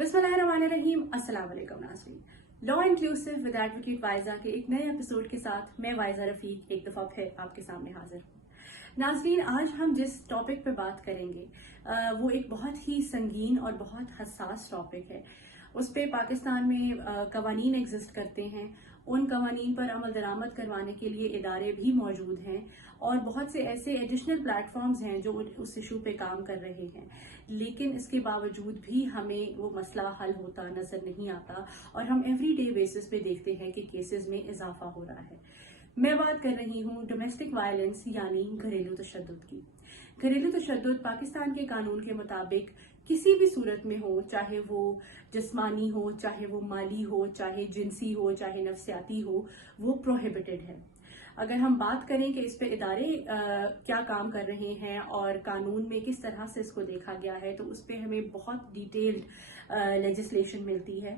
बिस्मिल्लाहिर्रहमानिर्रहीम। अस्सलाम वालेकुम नाज़रीन। लॉ इंक्लूसिव विद एडवोकेट वाइजा के एक नए एपिसोड के साथ मैं वाइजा रफीक एक दफ़ा फिर आपके सामने हाजिर हूँ। नाज़रीन, आज हम जिस टॉपिक पे बात करेंगे वो एक बहुत ही संगीन और बहुत हसास टॉपिक है। उस पे पाकिस्तान में कवानीन एग्जिस्ट करते हैं, उन कवानीन पर अमल दरामद करवाने के लिए इदारे भी मौजूद हैं और बहुत से ऐसे एडिशनल प्लेटफॉर्म्स हैं जो उस इशू पे काम कर रहे हैं, लेकिन इसके बावजूद भी हमें वो मसला हल होता नजर नहीं आता और हम एवरीडे बेसिस पे देखते हैं कि केसेस में इजाफा हो रहा है। मैं बात कर रही हूँ डोमेस्टिक वायलेंस यानी घरेलू तशद्दुद की। घरेलू तशद्दुद पाकिस्तान के कानून के मुताबिक किसी भी सूरत में हो, चाहे वो जिस्मानी हो, चाहे वो माली हो, चाहे जिनसी हो, चाहे नफ्सियाती हो, वो प्रोहिबिटेड है। अगर हम बात करें कि इस पे इदारे क्या काम कर रहे हैं और कानून में किस तरह से इसको देखा गया है, तो उस पे हमें बहुत डिटेल्ड लेजिस्लेशन मिलती है।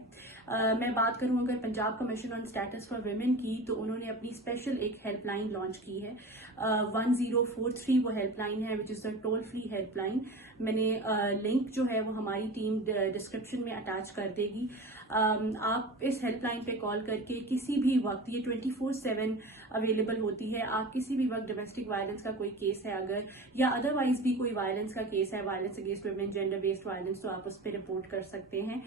मैं बात करूं अगर Punjab commission on status for women की, तो उन्होंने अपनी स्पेशल एक हेल्पलाइन लॉन्च की है। 1043 वो हेल्पलाइन है, which is the toll free helpline. मैंने लिंक जो है वो हमारी टीम डिस्क्रिप्शन में अटैच कर देगी। आप इस हेल्पलाइन पे कॉल करके किसी भी वक्त, ये 24/7 अवेलेबल होती है, आप किसी भी वक्त डोमेस्टिक वायलेंस का कोई केस है अगर, या अदरवाइज भी कोई वायलेंस का केस है, violence against women, gender based violence, तो आप उस पर रिपोर्ट कर सकते हैं।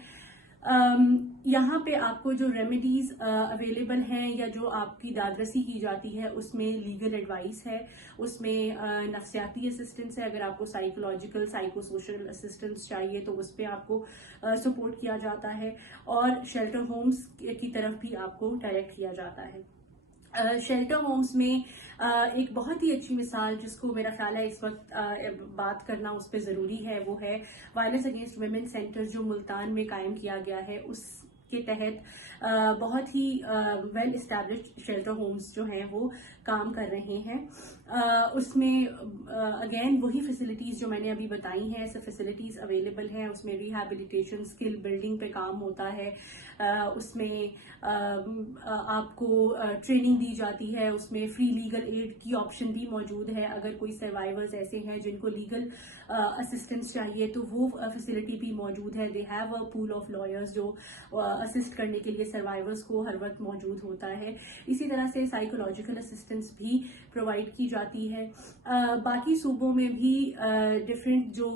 यहाँ पे आपको जो रेमेडीज अवेलेबल हैं या जो आपकी दादरसी की जाती है, उसमें लीगल एडवाइस है, उसमें नफ्सियाती असिस्टेंस है। अगर आपको साइकोलॉजिकल साइको सोशल असिस्टेंस चाहिए तो उस पर आपको सपोर्ट किया जाता है और शेल्टर होम्स की तरफ भी आपको डायरेक्ट किया जाता है। शेल्टर होम्स में एक बहुत ही अच्छी मिसाल जिसको मेरा ख्याल है इस वक्त बात करना उस पर ज़रूरी है, वो है वायलेंस अगेंस्ट वुमेन सेंटर जो मुल्तान में कायम किया गया है। उसके तहत बहुत ही वेल एस्टैब्लिश्ड शेल्टर होम्स जो हैं वो काम कर रहे हैं। उसमें अगेन वही फैसिलिटीज़ जो मैंने अभी बताई हैं, ऐसे फैसिलिटीज़ अवेलेबल हैं। उसमें रिहैबिलिटेशन, स्किल बिल्डिंग पे काम होता है, उसमें आपको ट्रेनिंग दी जाती है, उसमें फ्री लीगल एड की ऑप्शन भी मौजूद है। अगर कोई सर्वाइवर्स ऐसे हैं जिनको लीगल असिस्टेंस चाहिए तो वो फैसिलिटी भी मौजूद है। They have a pool of lawyers जो असिस्ट करने के लिए सर्वाइवर्स को हर वक्त मौजूद होता है। इसी तरह से साइकोलॉजिकल असिस्टेंस भी प्रोवाइड की जाती है। बाकी सूबों में भी डिफरेंट जो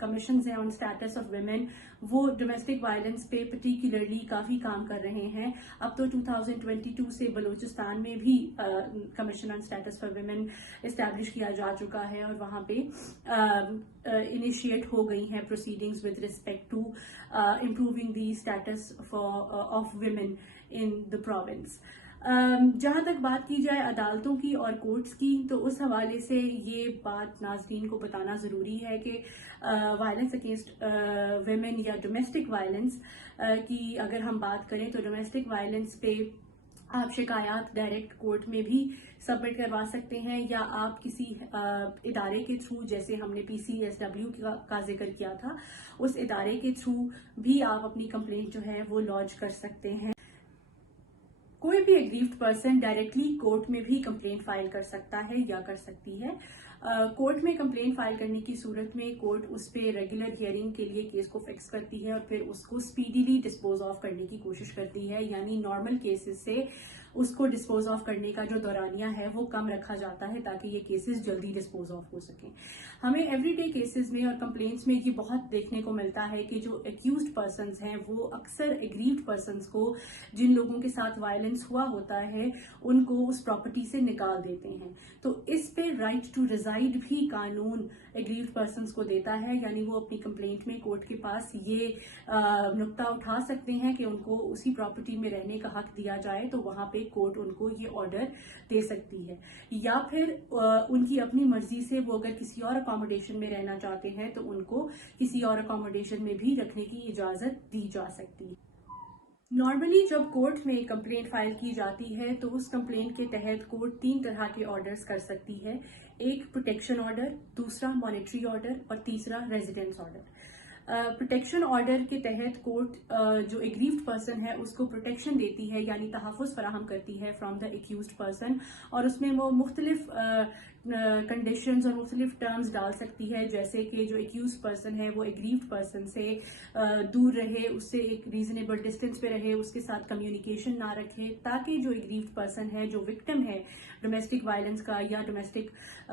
कमीशंस हैं ऑन स्टेटस ऑफ वुमेन, वो डोमेस्टिक वायलेंस पे पर्टिकुलरली काफी काम कर रहे हैं। अब तो 2022 से बलूचिस्तान में भी commission on status for women establish किया जा चुका है और वहां पे इनिशिएट हो गई हैं proceedings with respect to improving the status of women in the province. जहां तक बात की जाए अदालतों की और कोर्ट्स की, तो उस हवाले से ये बात नाज़रीन को बताना ज़रूरी है कि वायलेंस अगेंस्ट वुमेन या डोमेस्टिक वायलेंस की अगर हम बात करें तो डोमेस्टिक वायलेंस पे आप शिकायत डायरेक्ट कोर्ट में भी सबमिट करवा सकते हैं या आप किसी इदारे के थ्रू, जैसे हमने PCSW का जिक्र किया था, उस इदारे के थ्रू भी आप अपनी कंप्लेंट जो है वो लॉन्च कर सकते हैं। कोई भी एग्रीव्ड पर्सन डायरेक्टली कोर्ट में भी कंप्लेंट फाइल कर सकता है या कर सकती है। कोर्ट में कंप्लेंट फाइल करने की सूरत में कोर्ट उस पे रेगुलर हियरिंग के लिए केस को फिक्स करती है और फिर उसको स्पीडीली डिस्पोज ऑफ करने की कोशिश करती है, यानी नॉर्मल केसेस से उसको डिस्पोज ऑफ करने का जो दौरानिया है वो कम रखा जाता है ताकि ये केसेस जल्दी डिस्पोज ऑफ हो सकें। हमें एवरीडे केसेस में और कंप्लेंट्स में ये बहुत देखने को मिलता है कि जो एक्यूज्ड पर्सन्स हैं वो अक्सर एग्रीव्ड पर्सन्स को, जिन लोगों के साथ वायलेंस हुआ होता है, उनको उस प्रॉपर्टी से निकाल देते हैं। तो इस पे राइट टू रिजाइड भी कानून एग्रीव्ड पर्सन्स को देता है, यानी वो अपनी कंप्लेंट में कोर्ट के पास ये नुक्ता उठा सकते हैं कि उनको उसी प्रॉपर्टी में रहने का हक दिया जाए, तो वहां पे कोर्ट उनको ये ऑर्डर दे सकती है। या फिर उनकी अपनी मर्जी से वो अगर किसी और अकोमोडेशन में रहना चाहते हैं तो उनको किसी और अकोमोडेशन में भी रखने की इजाजत दी जा सकती है। नॉर्मली जब कोर्ट में कंप्लेंट फाइल की जाती है तो उस कंप्लेंट के तहत कोर्ट 3 तरह के ऑर्डर्स कर सकती है। एक प्रोटेक्शन ऑर्डर, दूसरा मॉनेटरी ऑर्डर और तीसरा रेजिडेंस ऑर्डर। प्रोटेक्शन ऑर्डर के तहत कोर्ट जो एग्रीव्ड पर्सन है उसको प्रोटेक्शन देती है, यानी तहफ़्फ़ुज़ फराहम करती है फ्रॉम द एक्यूज्ड पर्सन, और उसमें वो मुख्तलिफ کنڈیشنز اور مختلف ٹرمز ڈال سکتی ہے، جیسے کہ جو ایکیوز پرسن ہے وہ ایگریوڈ پرسن سے دور رہے، اس سے ایک ریزنیبل ڈسٹینس پہ رہے، اس کے ساتھ کمیونیکیشن نہ رکھے، تاکہ جو ایگریوڈ پرسن ہے، جو وکٹم ہے ڈومیسٹک وائلنس کا یا ڈومیسٹک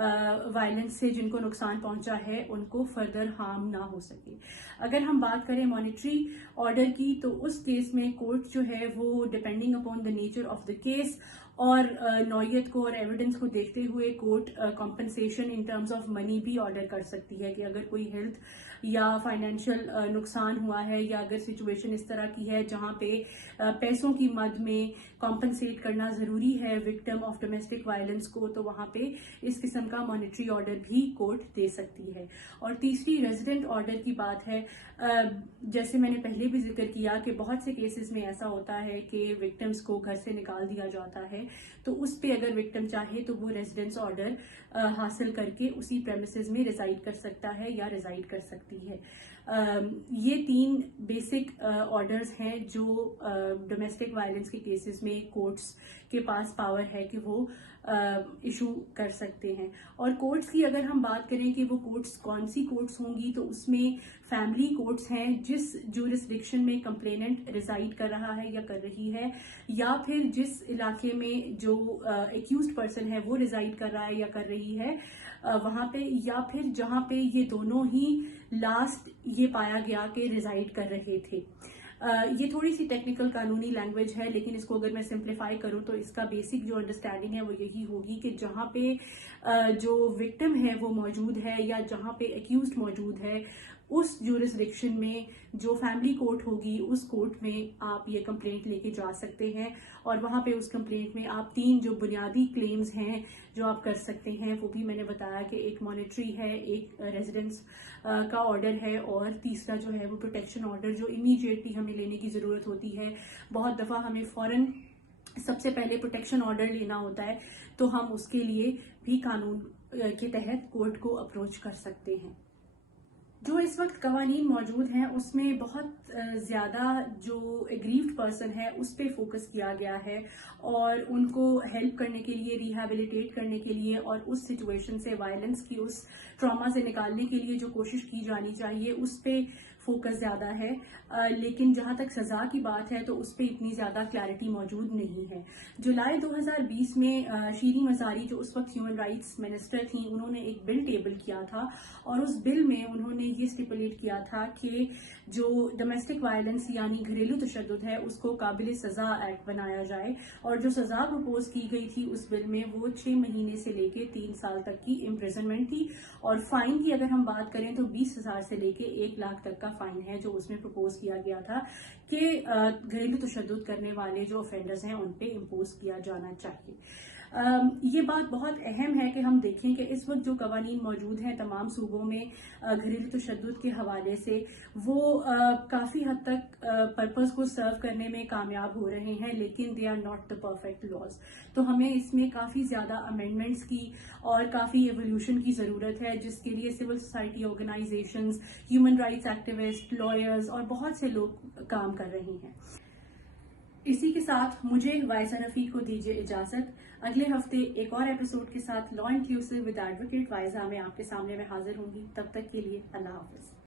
وائلنس سے جن کو نقصان پہنچا ہے، ان کو فردر ہارم نہ ہو سکے۔ اگر ہم بات کریں مانیٹری آرڈر کی، تو اس کیس میں کورٹ جو ہے وہ depending upon the nature of the case اور نوعیت کو اور ایویڈنس کو دیکھتے ہوئے court compensation in terms of money بھی آرڈر کر سکتی ہے، کہ اگر کوئی ہیلتھ یا فائنینشیل نقصان ہوا ہے، یا اگر سچویشن اس طرح کی ہے جہاں پہ پیسوں کی مد میں کمپنسیٹ کرنا ضروری ہے وکٹم آف ڈومیسٹک وائلنس کو، تو وہاں پہ اس قسم کا مانیٹری آرڈر بھی کورٹ دے سکتی ہے۔ اور تیسری ریزیڈنٹ آرڈر کی بات ہے، جیسے میں نے پہلے بھی ذکر کیا کہ بہت سے کیسز میں ایسا ہوتا ہے کہ وکٹمز کو گھر سے نکال دیا جاتا ہے، تو اس پہ اگر وکٹم چاہے تو وہ ریزیڈنس آرڈر حاصل کر کے اسی پریمیسز میں ریزائڈ کر سکتا ہے یا ریزائڈ کر سکتی ہے۔ یہ 3 بیسک آرڈرز ہیں جو ڈومیسٹک وائلنس کے کیسز میں کورٹس کے پاس پاور ہے کہ وہ ایشو کر سکتے ہیں۔ اور کورٹس کی اگر ہم بات کریں کہ وہ کورٹس کون سی کورٹس ہوں گی، تو اس میں فیملی کورٹس ہیں جس جورسڈکشن میں کمپلیننٹ ریزائڈ کر رہا ہے یا کر رہی ہے، یا پھر جس علاقے میں جو ایکیوزڈ پرسن ہے وہ ریزائڈ کر رہا ہے یا کر رہی ہے وہاں پہ، یا پھر جہاں پہ یہ دونوں ہی لاسٹ یہ پایا گیا کہ ریزائڈ کر رہے تھے۔ یہ تھوڑی سی ٹیکنیکل قانونی لینگویج ہے، لیکن اس کو اگر میں سمپلیفائی کروں تو اس کا بیسک جو انڈرسٹینڈنگ ہے وہ یہی ہوگی کہ جہاں پہ جو وکٹم ہے وہ موجود ہے یا جہاں پہ ایکیوزڈ موجود ہے، اس جورسڈکشن میں جو فیملی کورٹ ہوگی اس کورٹ میں آپ یہ کمپلینٹ لے کے جا سکتے ہیں، اور وہاں پہ اس کمپلینٹ میں آپ 3 جو بنیادی کلیمز ہیں جو آپ کر سکتے ہیں، وہ بھی میں نے بتایا کہ ایک مانیٹری ہے، ایک ریزیڈنس کا آرڈر ہے، اور تیسرا جو ہے وہ پروٹیکشن آرڈر جو امیڈیٹلی ہمیں لینے کی ضرورت ہوتی ہے۔ بہت دفعہ ہمیں فوراً سب سے پہلے پروٹیکشن آرڈر لینا ہوتا ہے، تو ہم اس کے لیے بھی قانون کے تحت کورٹ کو اپروچ کر سکتے ہیں۔ جو اس وقت قوانین موجود ہیں اس میں بہت زیادہ جو ایگریوڈ پرسن ہے اس پہ فوکس کیا گیا ہے، اور ان کو ہیلپ کرنے کے لیے، ریہیبلیٹیٹ کرنے کے لیے، اور اس سچویشن سے، وائلنس کی اس ٹراما سے نکالنے کے لیے جو کوشش کی جانی چاہیے اس پہ فوکس زیادہ ہے، لیکن جہاں تک سزا کی بات ہے تو اس پہ اتنی زیادہ کلیئرٹی موجود نہیں ہے۔ جولائی 2020 میں شیریں مزاری جو اس وقت ہیومن رائٹس منسٹر تھیں، انہوں نے ایک بل ٹیبل کیا تھا، اور اس بل میں انہوں نے یہ اسٹیپولیٹ کیا تھا کہ جو ڈومیسٹک وائلنس یعنی گھریلو تشدد ہے اس کو قابل سزا ایکٹ بنایا جائے، اور جو سزا پرپوز کی گئی تھی اس بل میں وہ 6 مہینے سے لے کے 3 سال تک کی امپریزنمنٹ تھی، اور فائن کی اگر ہم بات کریں تو 20,000 سے لے کے 1 لاکھ تک کا فائن ہے جو اس میں پرپوز کیا گیا تھا کہ گھریلو تشدد کرنے والے جو افینڈرز ہیں ان پہ امپوز کیا جانا چاہیے۔ یہ بات بہت اہم ہے کہ ہم دیکھیں کہ اس وقت جو قوانین موجود ہیں تمام صوبوں میں گھریلو تشدد کے حوالے سے، وہ کافی حد تک پرپز کو سرو کرنے میں کامیاب ہو رہے ہیں، لیکن they are not the perfect laws. تو ہمیں اس میں کافی زیادہ امینڈمنٹس کی اور کافی ایولیوشن کی ضرورت ہے، جس کے لیے civil society organisations, human rights activists, lawyers اور بہت سے لوگ کام کر رہے ہیں۔ اسی کے ساتھ مجھے وائزہ رفیق کو دیجیے اجازت۔ اگلے ہفتے ایک اور ایپیسوڈ کے ساتھ لا انکلوسیو ود ایڈوکیٹ وائزہ میں آپ کے سامنے میں حاضر ہوں گی۔ تب تک کے لیے اللہ حافظ۔